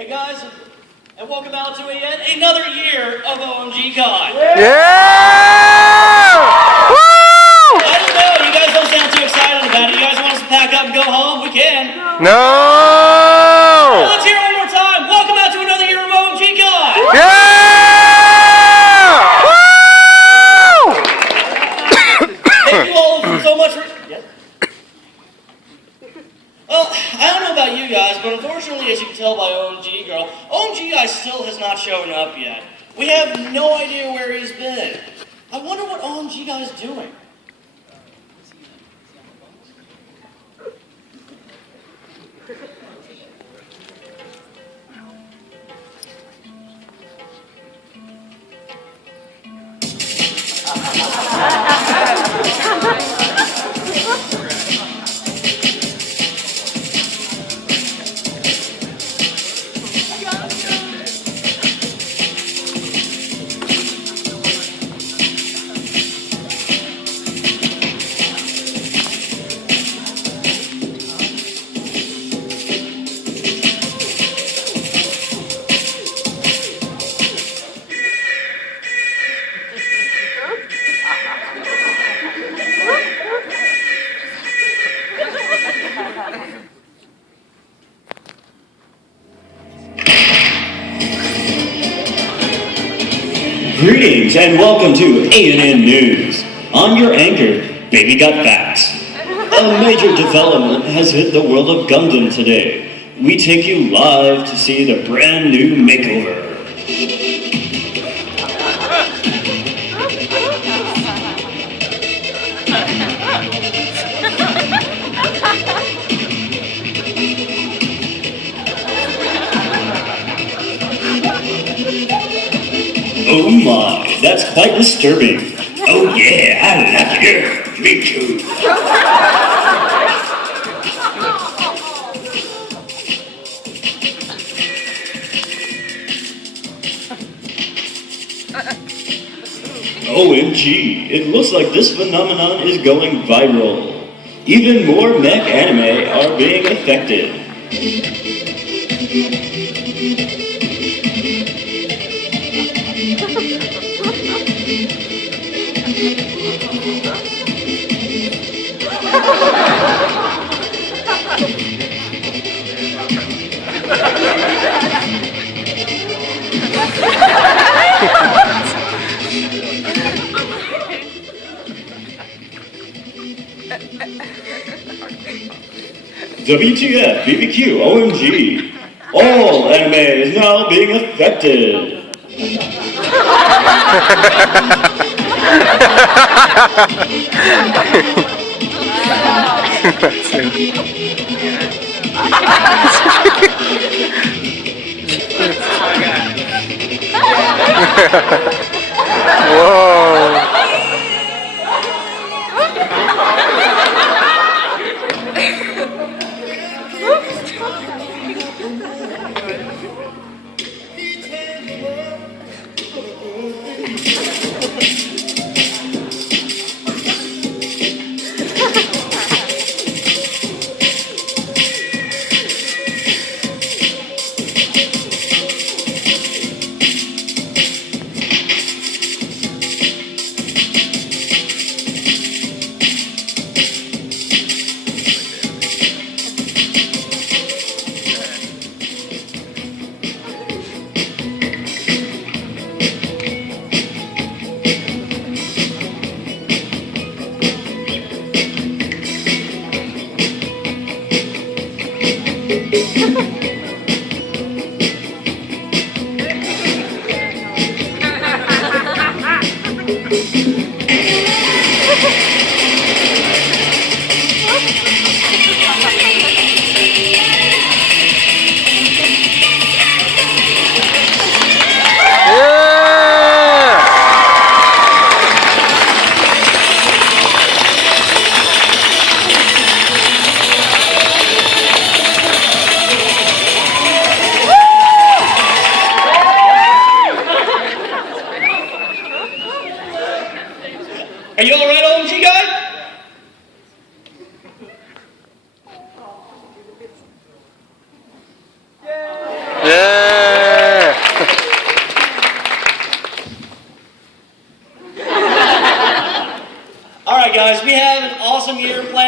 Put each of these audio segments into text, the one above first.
Hey guys, and welcome out to yet another year of Omgcon. Yeah! Woo! I don't know, you guys don't sound too excited about it. You guys want us to pack up and go home? We can. No! Well, let's hear it one more time. Welcome out to another year of Omgcon. Yeah! Woo! Thank you all so much for... Yes? Well, I don't know about you guys, but unfortunately, as you can tell by OMG Girl, OMG guy still has not shown up yet. We have no idea where he's been. I wonder what OMG guy's doing. Greetings and welcome to A&N News. I'm your anchor, Baby Got Facts. A major development has hit the world of Gundam today. We take you live to see the brand new makeover. Oh my, that's quite disturbing. Oh yeah, I love you. Me too. OMG, it looks like this phenomenon is going viral. Even more mech anime are being affected. WTF, BBQ, OMG. All anime is now being affected. Whoa.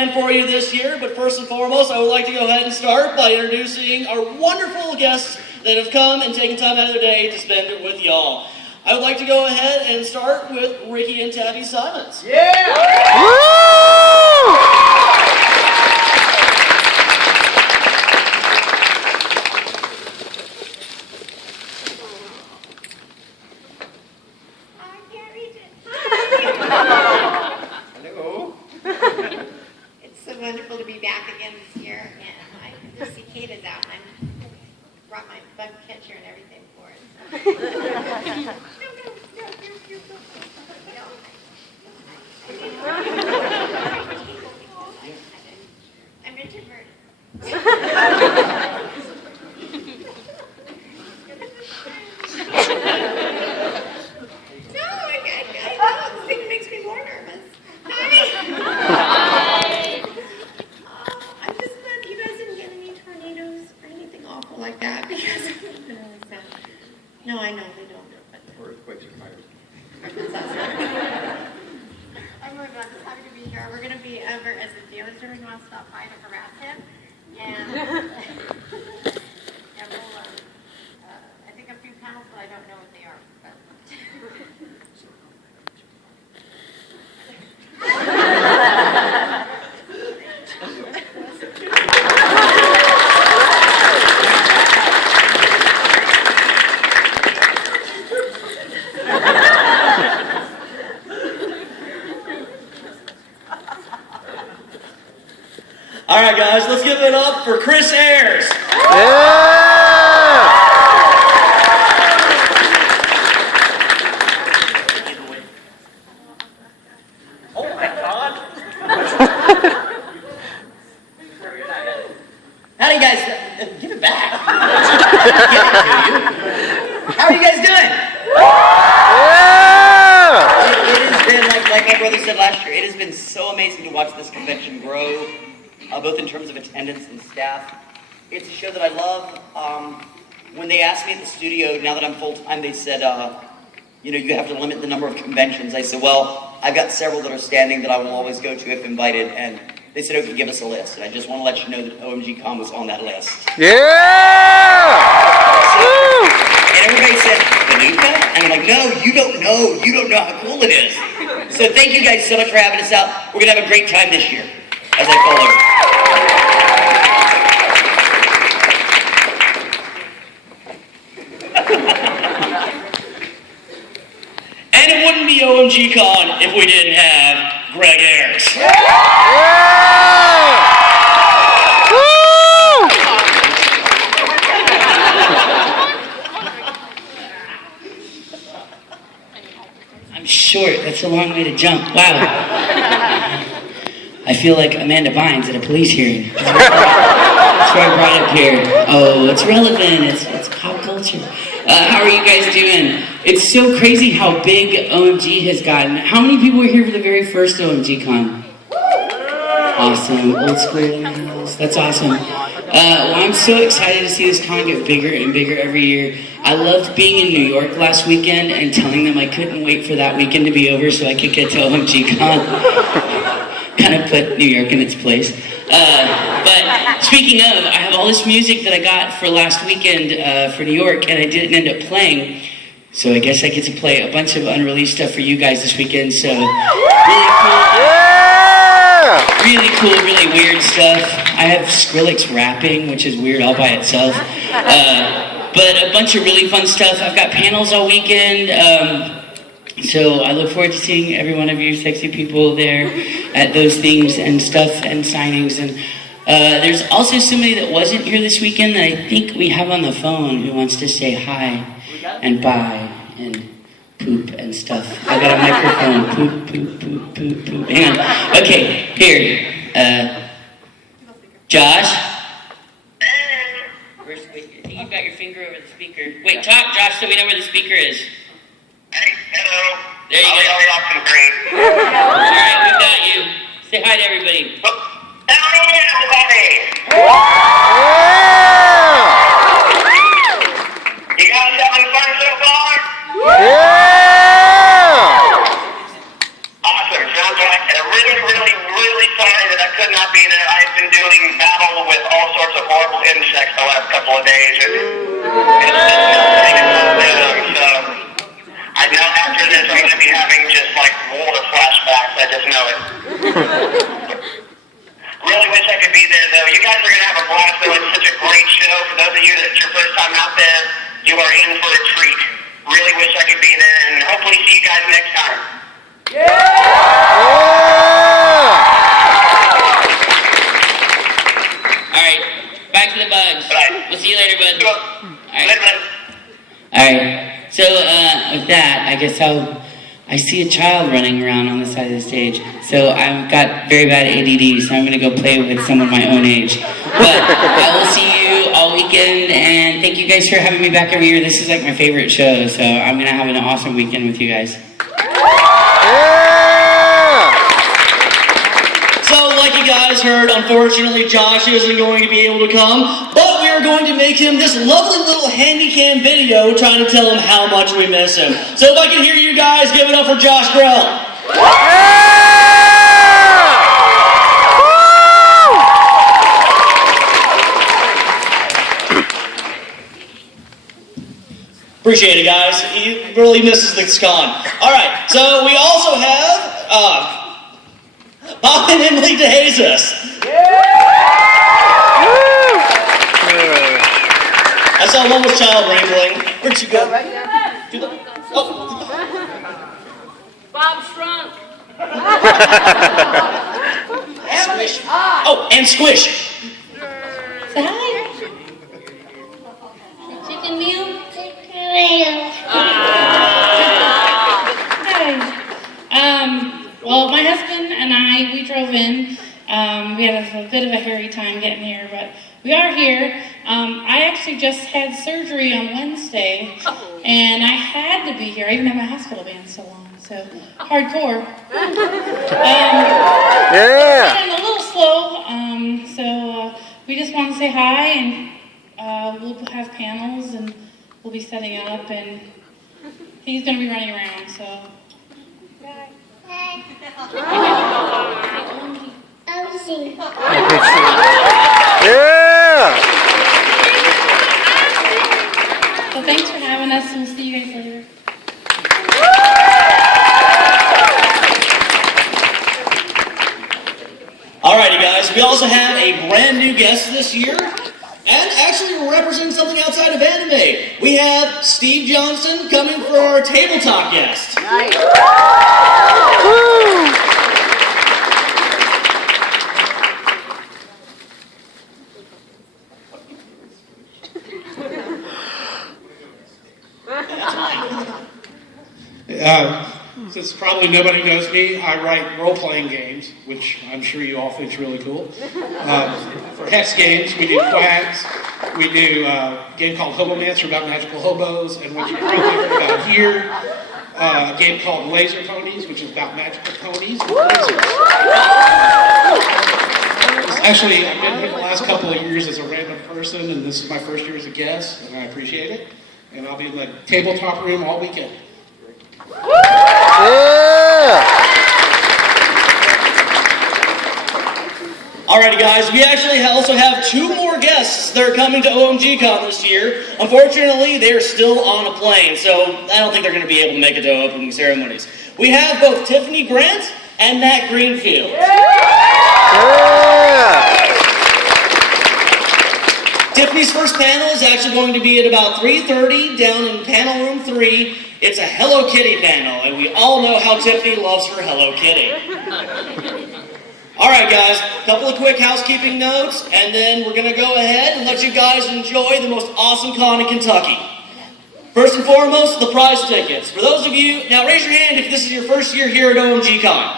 planned for you this year, but first and foremost, I would like to go ahead and start by introducing our wonderful guests that have come and taken time out of their day to spend it with y'all. I would like to go ahead and start with Ricky and Tabby Simons. Yeah! Hello. It's so wonderful to be back again this year, and the cicadas out, and I brought my bug catcher and everything for it. I'm introverted. No, I know. This thing makes me more nervous. Hi. I'm just glad you guys didn't get any tornadoes or anything awful like that because it would have been really sad. No, I know they don't. But Earthquakes are fires. I'm really glad. Just happy to be here. We're going to be over as the dealers are going to stop by to harass him, and we'll. I think a few panels, but I don't know what they are. But. All right, guys, let's give it up for Chris Ayers. Yeah! Oh my God! How do you guys give it back? Give it to you. How are you guys doing? It has been like my brother said last year. It has been so amazing to watch this convention grow, both in terms of attendance and staff. It's a show that I love. When they asked me at the studio, now that I'm full time, they said, you have to limit the number of conventions. I said, well, I've got several that are standing that I will always go to if invited, and they said, okay, give us a list. And I just want to let you know that Omgcon was on that list. Yeah! And everybody said, Panuka? And I'm like, no, you don't know how cool it is. So thank you guys so much for having us out. We're going to have a great time this year as I call it. And it wouldn't be Omgcon if we didn't have Greg Ayers. I'm short. That's a long way to jump. Wow. I feel like Amanda Bynes at a police hearing. That's why I brought it up here. Oh, it's relevant. It's pop culture. How are you guys doing? It's so crazy how big OMG has gotten. How many people were here for the very first OMGcon? Awesome. Old school in the house. That's awesome. Well, I'm so excited to see this con get bigger and bigger every year. I loved being in New York last weekend and telling them I couldn't wait for that weekend to be over so I could get to OMGcon. Kind of put New York in its place. But speaking of, I have all this music that I got for last weekend for New York, and I didn't end up playing. So I guess I get to play a bunch of unreleased stuff for you guys this weekend. So really cool, really weird stuff. I have Skrillex rapping, which is weird all by itself. But a bunch of really fun stuff. I've got panels all weekend. So I look forward to seeing every one of you sexy people there at those things and stuff and signings. And there's also somebody that wasn't here this weekend that I think we have on the phone who wants to say hi and bye and poop and stuff. I got a microphone. Poop, poop, poop, poop, poop. Hang on. Okay, here. Josh? Wait, I think you've got your finger over the speaker. Wait, talk, Josh, so we know where the speaker is. Hey, hello. There you go. I'll yell off the screen. Alright, we've got you. Say hi to everybody. Hello, everybody. You guys having fun so far? Awesome. Sounds like I'm really, really, really sorry that I couldn't couple insects the last couple of days. It's just taking momentum. So I know after this I'm going to be having just like war flashbacks. I just know it. Really wish I could be there though. You guys are going to have a blast though. It's such a great show. For those of you that's your first time out there, you are in for a treat. Really wish I could be there and hopefully see you guys next time. Alright, back to the bugs. Right. We'll see you later, bud. Later, man. Alright, so with that, I guess I see a child running around on the side of the stage. So I've got very bad ADD, so I'm going to go play with someone my own age. But I will see you all weekend, and thank you guys for having me back every year. This is like my favorite show, so I'm going to have an awesome weekend with you guys. So, like you guys heard, unfortunately Josh isn't going to be able to come, but we are going to make him this lovely little handycam video trying to tell him how much we miss him. So if I can hear you guys, give it up for Josh Grell. Appreciate it, guys. He really misses the con. All right, so we also have Bob and Emily DeJesus. I saw one with child wrangling. Where'd she go? Bob shrunk. Squish. Oh, and Squish. Say hi. Chicken meal? Hi. Well, my husband and I, we drove in. We had a bit of a hairy time getting here, but we are here. I actually just had surgery on Wednesday, and I had to be here. I even had my hospital band so long, so hardcore. I'm a little slow, so we just want to say hi, and we'll have panels, and we'll be setting up, and he's going to be running around, so. So thanks for having us, and we'll see you guys later. Alrighty, guys. We also have a brand new guest this year, and actually we're representing something outside of anime. We have Steve Johnson coming for our tabletop guest. Since probably nobody knows me, I write role-playing games, which I'm sure you all think is really cool. For Hex Games, we do Quags. We do a game called Hobomancer about magical hobos, and what you probably heard about here, a game called Laser Ponies, which is about magical ponies and lasers. Actually, I've been here the last couple of years as a random person, and this is my first year as a guest, and I appreciate it. And I'll be in the tabletop room all weekend. Alrighty, guys, we actually also have two more guests that are coming to Omgcon this year. Unfortunately, they're still on a plane, so I don't think they're going to be able to make it to opening ceremonies. We have both Tiffany Grant and Matt Greenfield. Tiffany's first panel is actually going to be at about 3:30 down in panel room 3. It's a Hello Kitty panel, and we all know how Tiffany loves her Hello Kitty. Alright guys, a couple of quick housekeeping notes, and then we're going to go ahead and let you guys enjoy the most awesome con in Kentucky. First and foremost, the prize tickets. For those of you, now raise your hand if this is your first year here at OMGCon.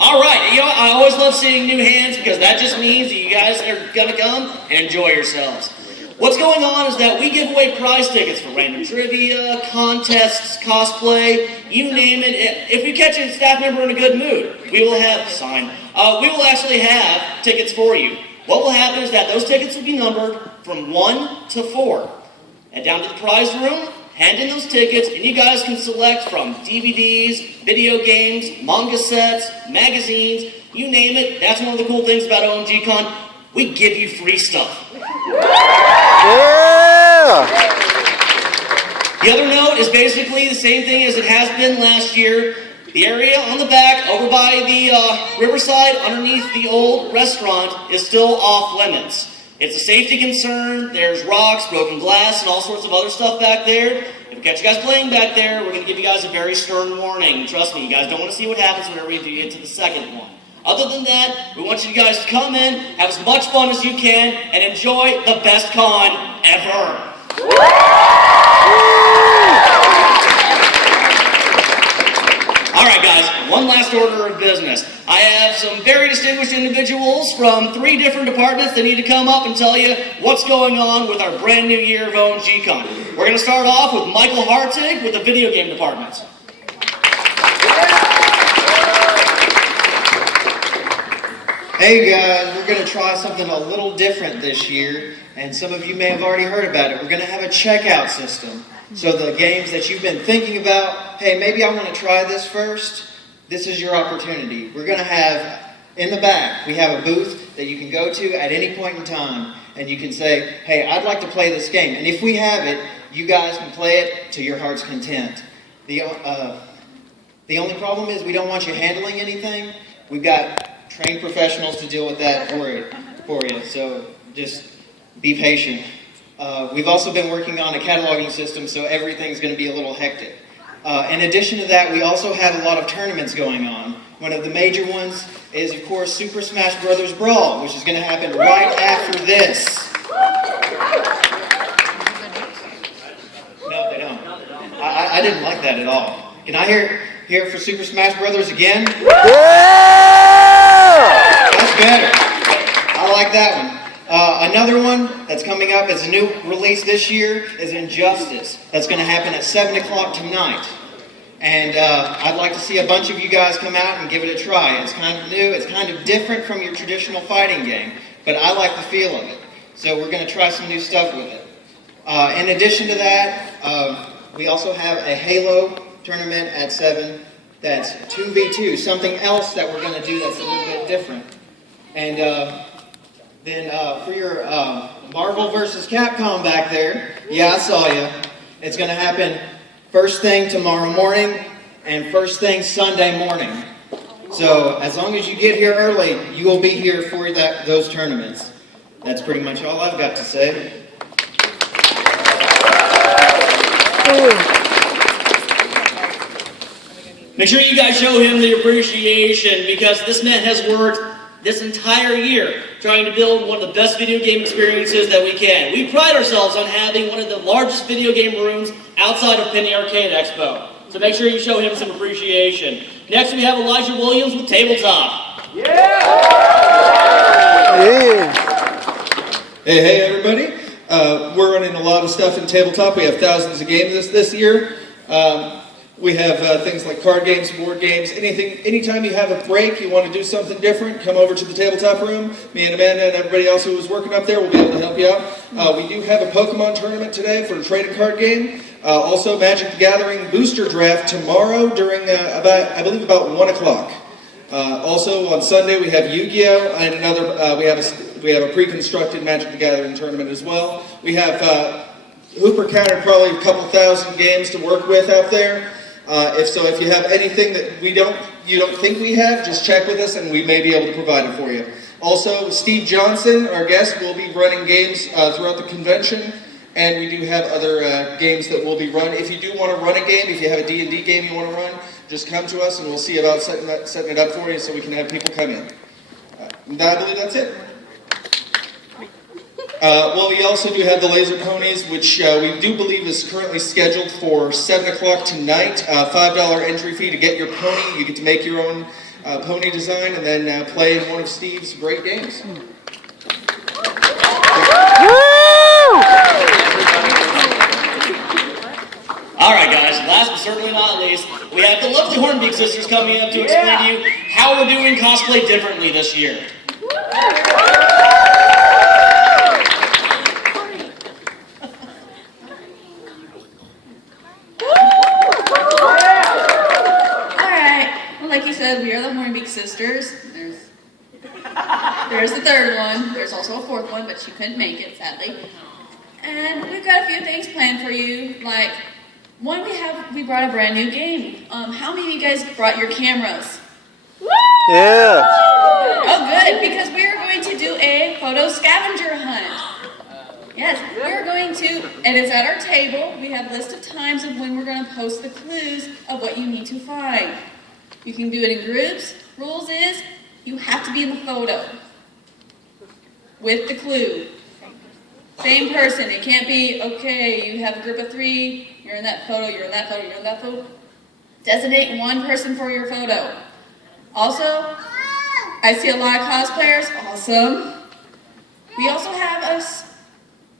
Alright, you know, I always love seeing new hands because that just means that you guys are going to come and enjoy yourselves. What's going on is that we give away prize tickets for random trivia, contests, cosplay, you name it. If we catch a staff member in a good mood, we will have, we will actually have tickets for you. What will happen is that those tickets will be numbered from 1 to 4. Head down to the prize room, hand in those tickets, and you guys can select from DVDs, video games, manga sets, magazines, you name it. That's one of the cool things about OMGCon. We give you free stuff. The other note is basically the same thing as it has been last year. The area on the back, over by the riverside, underneath the old restaurant, is still off limits. It's a safety concern. There's rocks, broken glass, and all sorts of other stuff back there. If we catch you guys playing back there, we're going to give you guys a very stern warning. Trust me, you guys don't want to see what happens whenever you get to the second one. Other than that, we want you guys to come in, have as much fun as you can, and enjoy the best con ever. Alright guys, one last order of business. I have some very distinguished individuals from 3 different departments that need to come up and tell you what's going on with our brand new year of Omgcon. We're going to start off with Michael Hartig with the video game department. Hey guys, we're going to try something a little different this year, and some of you may have already heard about it. We're going to have a checkout system. So the games that you've been thinking about, hey, maybe I want to try this first, this is your opportunity. We're going to have, in the back, we have a booth that you can go to at any point in time, and you can say, hey, I'd like to play this game. And if we have it, you guys can play it to your heart's content. The only problem is we don't want you handling anything. We've got trained professionals to deal with that for you, so just be patient. We've also been working on a cataloging system, so everything's going to be a little hectic. In addition to that, we also have a lot of tournaments going on. One of the major ones is, of course, Super Smash Bros. Brawl, which is going to happen right after this. No, they don't. I didn't like that at all. Can I hear for Super Smash Bros. Again? That's better. I like that one. Another one that's coming up as a new release this year is Injustice. That's going to happen at 7 o'clock tonight. And I'd like to see a bunch of you guys come out and give it a try. It's kind of new. It's kind of different from your traditional fighting game. But I like the feel of it. So we're going to try some new stuff with it. In addition to that, we also have a Halo tournament at 7 that's 2v2. Something else that we're going to do that's a little bit different. And then for your Marvel vs. Capcom back there, yeah, I saw you. It's going to happen first thing tomorrow morning and first thing Sunday morning. So as long as you get here early, you will be here for those tournaments. That's pretty much all I've got to say. Make sure you guys show him the appreciation, because this man has worked this entire year trying to build one of the best video game experiences that we can. We pride ourselves on having one of the largest video game rooms outside of Penny Arcade Expo. So make sure you show him some appreciation. Next we have Elijah Williams with Tabletop. Hey everybody. We're running a lot of stuff in Tabletop. We have thousands of games this year. We have things like card games, board games, anytime you have a break, you want to do something different, come over to the Tabletop room. Me and Amanda and everybody else who is working up there will be able to help you out. We do have a Pokemon tournament today for a trading card game. Also Magic the Gathering booster draft tomorrow during I believe about 1 o'clock. Also on Sunday we have Yu-Gi-Oh! And another, we have a pre-constructed Magic the Gathering tournament as well. We have Hooper counted probably a couple thousand games to work with out there. If you have anything that you don't think we have, just check with us and we may be able to provide it for you. Also, Steve Johnson, our guest, will be running games throughout the convention, and we do have other games that will be run. If you do want to run a game, if you have a D&D game you want to run, just come to us and we'll see about setting it up for you so we can have people come in. I believe that's it. Well, we also do have the Laser Ponies, which we do believe is currently scheduled for 7 o'clock tonight. $5 entry fee to get your pony. You get to make your own pony design and then play in one of Steve's great games. All right, guys, last but certainly not least, we have the lovely Hornbeak sisters coming up to explain to you how we're doing cosplay differently this year. Like you said, we are the Hornbeak sisters. There's the third one. There's also a fourth one, but she couldn't make it, sadly. And we've got a few things planned for you, like One, we brought a brand new game. How many of you guys brought your cameras? Yeah. Oh, good, because we are going to do a photo scavenger hunt. Yes, we're going to, and it's at our table. We have a list of times of when we're going to post the clues of what you need to find. You can do it in groups. Rules is you have to be in the photo with the clue. Same person. It can't be, okay, you have a group of 3, you're in that photo, you're in that photo, you're in that photo. Designate one person for your photo. Also, I see a lot of cosplayers. Awesome. We also have a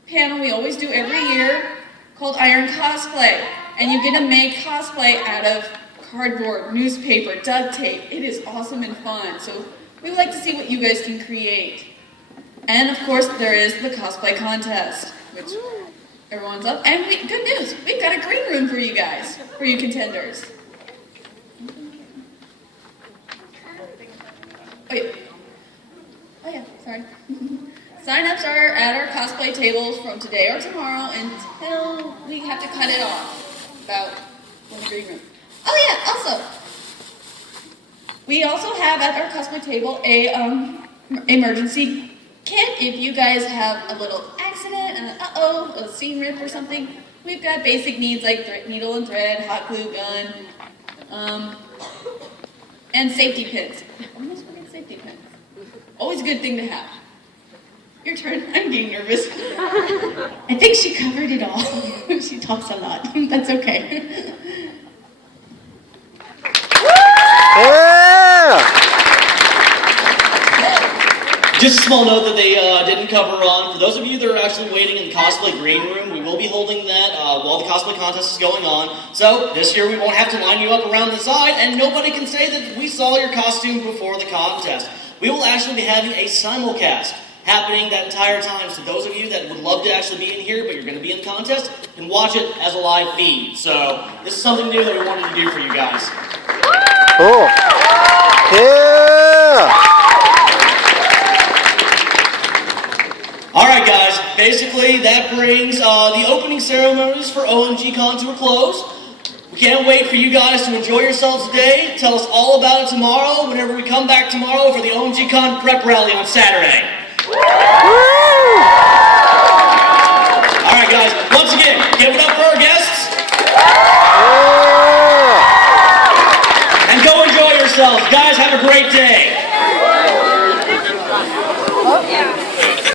panel we always do every year called Iron Cosplay. And you get to make cosplay out of cardboard, newspaper, duct tape. It is awesome and fun. So we would like to see what you guys can create. And of course, there is the cosplay contest, which everyone's up. And good news, we've got a green room for you guys, for you contenders. Wait. Oh yeah, sorry. Sign-ups are at our cosplay tables from today or tomorrow until we have to cut it off. About in the green room. Oh yeah, also, we also have at our cosplay table a emergency kit. If you guys have a little accident and a seam rip or something, we've got basic needs like needle and thread, hot glue gun, and safety pins. Almost forget safety pins. Always a good thing to have. Your turn. I'm getting nervous. I think she covered it all. She talks a lot. That's okay. Yeah. Just a small note that they didn't cover on. For those of you that are actually waiting in the cosplay green room, we will be holding that while the cosplay contest is going on. So this year we won't have to line you up around the side, and nobody can say that we saw your costume before the contest. We will actually be having a simulcast happening that entire time. So those of you that would love to actually be in here, but you're going to be in the contest, can watch it as a live feed. So this is something new that we wanted to do for you guys. Cool. Yeah. Alright guys, basically that brings the opening ceremonies for Omgcon to a close. We can't wait for you guys to enjoy yourselves today. Tell us all about it tomorrow, whenever we come back tomorrow for the Omgcon prep rally on Saturday. Alright guys, once again, give it up for our guests. And go enjoy yourselves. Guys, have a great day.